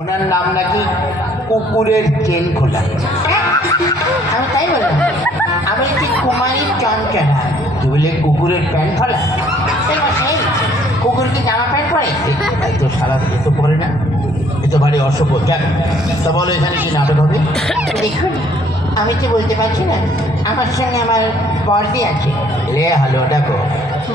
ওনার নাম নাকি কুকুরের চেন খোলা। আমি তাই বললাম। আমি হচ্ছে কুমারী চঞ্চলা। কি বলে কুকুরের প্যান্ট খোলা? কুকুর কি জামা প্যান্ট পরে? তো সারা তো পরে না। এ তো ভারী অসভ্য যাক তা বলো এখানে কি নাটক হবে? দেখুন আমি তো বলতে পারছি না? আমার সঙ্গে আমার বর্দি আছে। লে হালো দেখো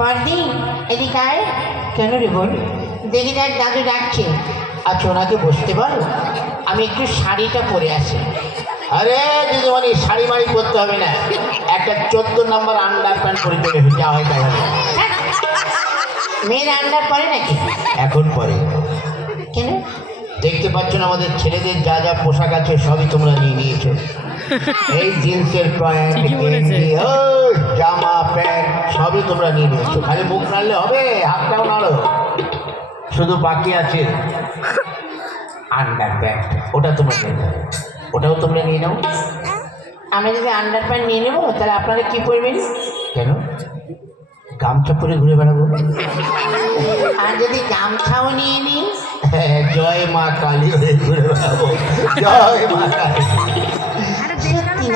বর্দি এদিকে আয়। কেন রে বল দেখি দেখ দাদু ডাকছে। আচ্ছা ওনাকে বসতে বলো। আমি একটু শাড়িটা পরে আসি। আরে দিদিমণি শাড়ি মাড়ি করতে হবে না। একটা চোদ্দ নম্বর আন্ডার প্যান্ট পরে চলে যা হয় তাই হবে। মেয়ের আন্ডার পরে নাকি? এখন পরে। কেন? দেখতে পাচ্ছ না আমাদের ছেলেদের যা যা পোশাক আছে সবই তোমরা নিয়ে নিয়েছো। এই জিন্সের প্যান্ট গেঞ্জি, জামা প্যান্ট সবই তোমরা নিয়ে নিয়েছো। খালি মুখ নাড়লে হবে হাতটাও নাড়ো। শুধু বাকি আছে আন্ডার প্যান্ট ওটা তোমরা নিয়ে নাও। ওটাও তোমরা নিয়ে নাও। আমি যদি আন্ডার প্যান্ট নিয়ে নেব তাহলে আপনারা কি পরবেন? কেন? গামছা পরে ঘুরে বেড়াবো। আর যদি গামছাও নিয়ে নিই? হ্যাঁ, জয় মা কালী হয়ে ঘুরে বেড়াবো। জয় মা কালী।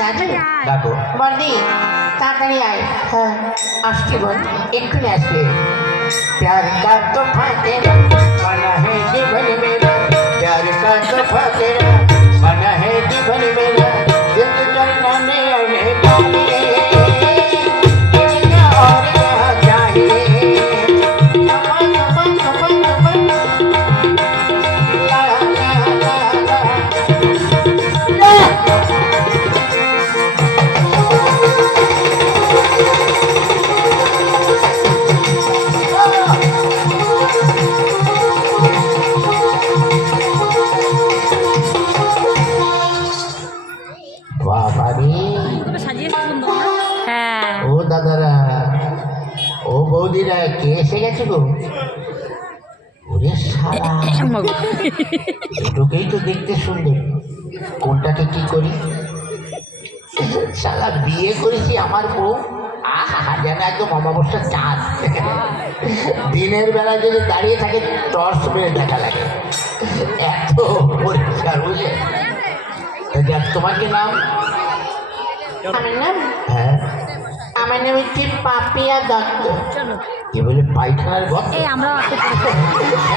সত্যি না রে? ডাকো বর্দি তাড়াতাড়ি আয় হ্যাঁ আসছি বল এক্ষুনি আসবে प्यार का तोहफा तेरा बना है जीवन मेरा प्यार का तोहफा तेरा এসে গেছে গো ওরে শালা। দুটোকেই তো দেখতে সুন্দর। কোনটাকে কি করি? শালা বিয়ে করেছি আমার বউ। আহা যেন একদম অমাবস্যার চাঁদ। দিনের বেলা যদি দাঁড়িয়ে থাকে টর্চ মেরে দেখা লাগে। এত পরিষ্কার বুঝলে? তোমার কি নাম? আমার নাম? হ্যাঁ। আমার নাম হচ্ছে পাপিয়া দত্ত। কি বলে পায়খানার গর্ত এই আমরা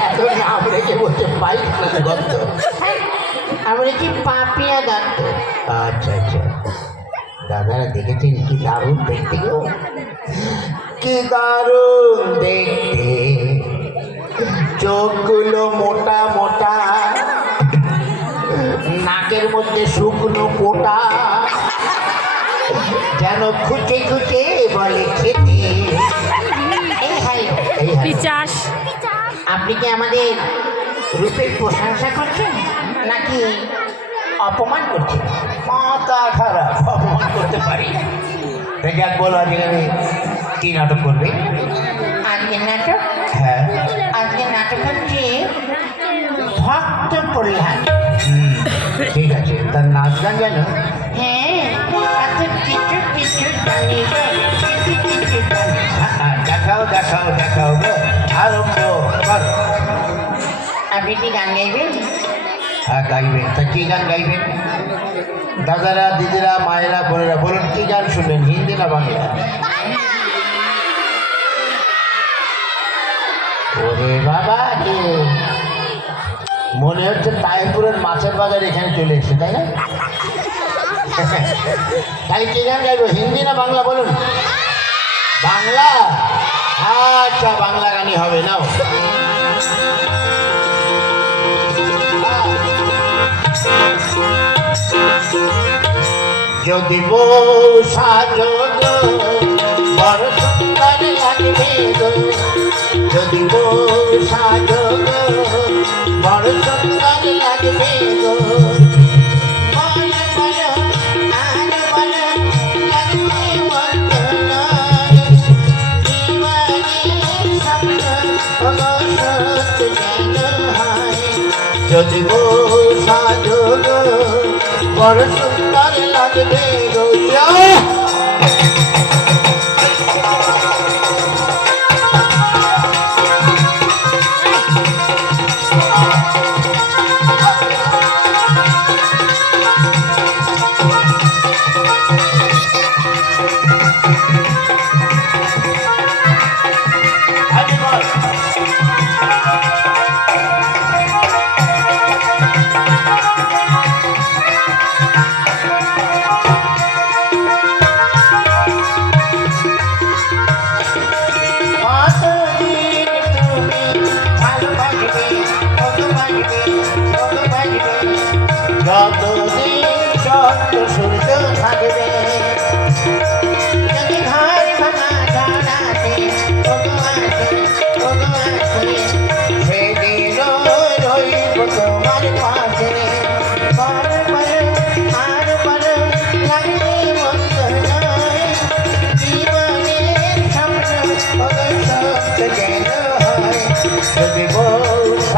এত নাম রেখে বলছে পায়খানার গর্ত আমার হচ্ছে পাপিয়া দত্ত। আচ্ছা আচ্ছা। দাদারা দেখেছেন কি দারুণ দেখতে গো। কি দারুণ দেখতে। চোখগুলো মোটা মোটা। নাকের মধ্যে শুকনো পোটা খুঁচে খুঁচে বলে খেতে। পিচাস। আপনি কি আমাদের রূপের প্রশংসা করছেন? নাকি অপমান করছেন? মাথা খারাপ অপমান করতে পারি যাক বলো আজকে কি নাটক করবে? আজকের নাটক? হ্যাঁ। আজকের নাটক হচ্ছে ভক্ত প্রহ্লাদ। ঠিক আছে। তার নাচ গান জানো? দেখাও দেখাও দেখাও গো আরম্ভ করো। আপনি কি গান গাইবেন? হ্যাঁ গাইবেন। তা কি গান গাইবেন? দাদারা দিদিরা মায়েরা বোনেরা বলুন কি গান শুনবেন হিন্দি না বাংলা? ওরে বাবা রে। মনে হচ্ছে তাইপুরের মাছের বাজার এখানে চলে এসেছে তাই না? তাহলে কি গান গাইবো? হিন্দি না বাংলা বলুন? বাংলা? আচ্ছা বাংলা গানই হবে, নাও। যদি বড় সুন্দর লাগবে যদি বড় সুন্দর লাগবে বড় সুন্দর লাগবে গো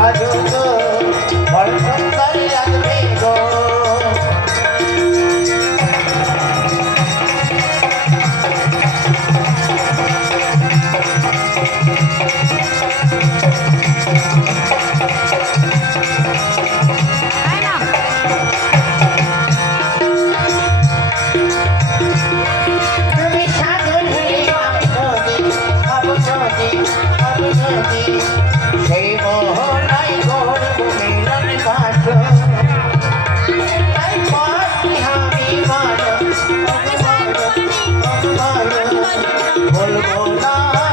বউ সাজো গো বলব না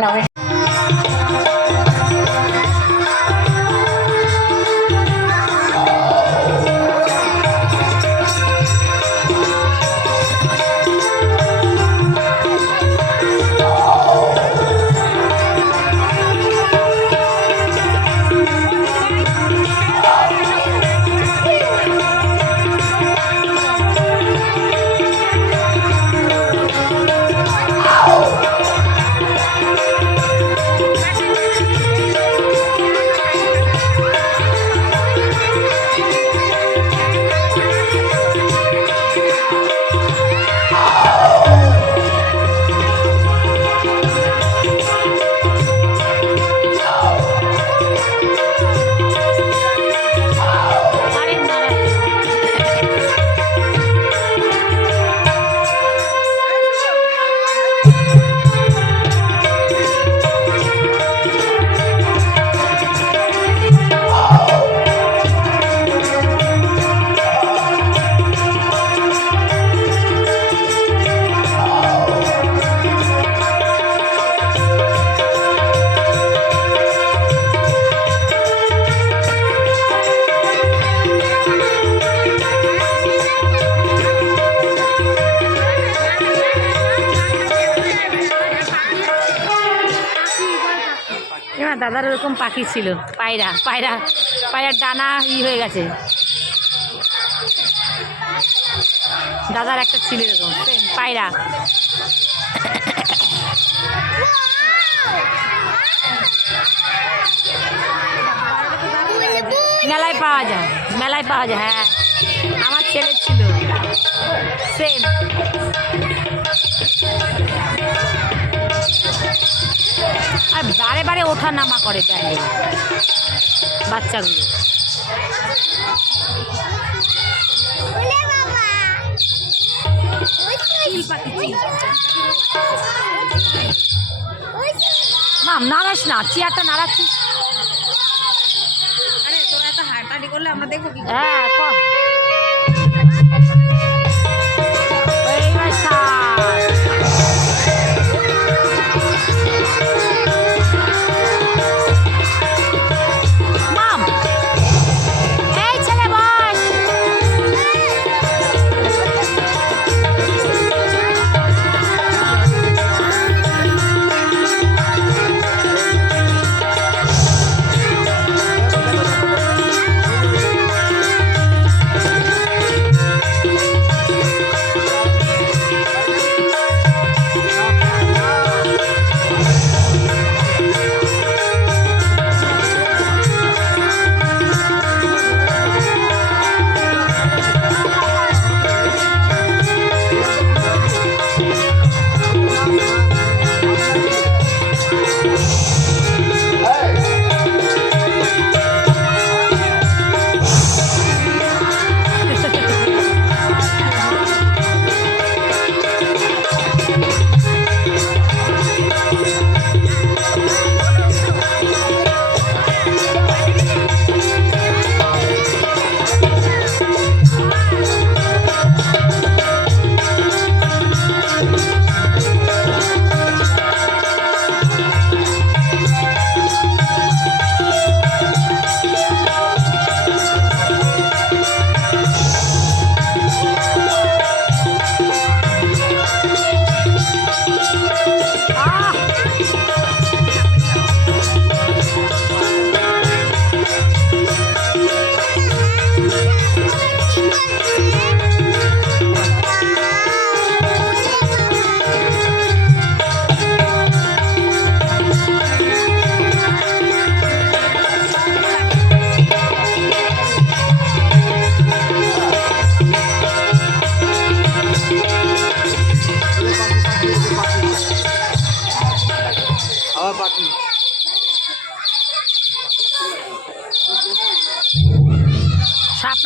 Là. দাদার ওরকম পাখি ছিল, পায়রা পায়রা, পায়রার ডানা ই হয়ে গেছে। দাদার একটা ছিল এরকম পায়রা। মেলায় পাওয়া যায়, মেলায় পাওয়া যায় হ্যাঁ। আমার ছেলে ছিল সেম আর বারে বারে ওঠা নামা করে প্যান্ডেল বাচ্চাগুলো। মাম নাড়াস না চেয়ারটা নাড়াচ্ছিস। আরে তোরা এত হাঁটাহাঁটি করলে আমরা দেখব কি হ্যাঁ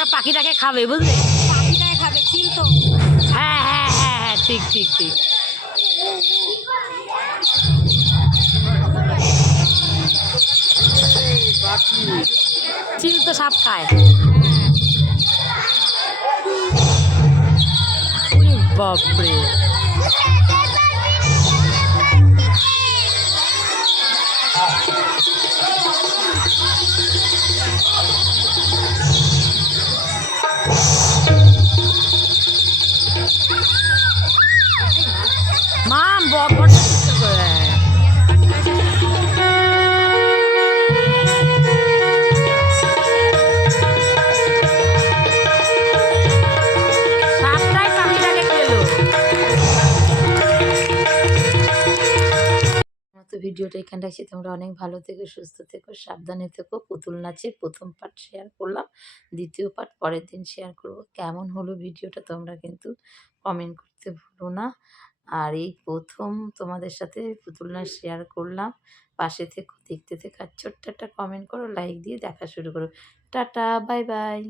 সাপটা পাখিটাকে খাবে বুঝলে? পাখিটাকে খাবে চিল তো। হ্যাঁ হ্যাঁ হ্যাঁ হ্যাঁ ঠিক ঠিক ঠিক। চিল তো সাপ খায়। ওরে বাপরে। ভিডিওটা এখানে রাখছি। তোমরা অনেক ভালো থেকো, সুস্থ থেকো, সাবধানে থেকো। পুতুল নাচের প্রথম পার্ট শেয়ার করলাম। দ্বিতীয় পার্ট পরের দিন শেয়ার করব। কেমন হলো ভিডিওটা তোমরা কিন্তু কমেন্ট করতে ভুলো না। আর এই প্রথম তোমাদের সাথে পুতুল নাচ শেয়ার করলাম। পাশে থেকো, দেখতে থেকো, আর ছোট্ট একটা কমেন্ট করো লাইক দিয়ে দেখা শুরু করো। Tata bye bye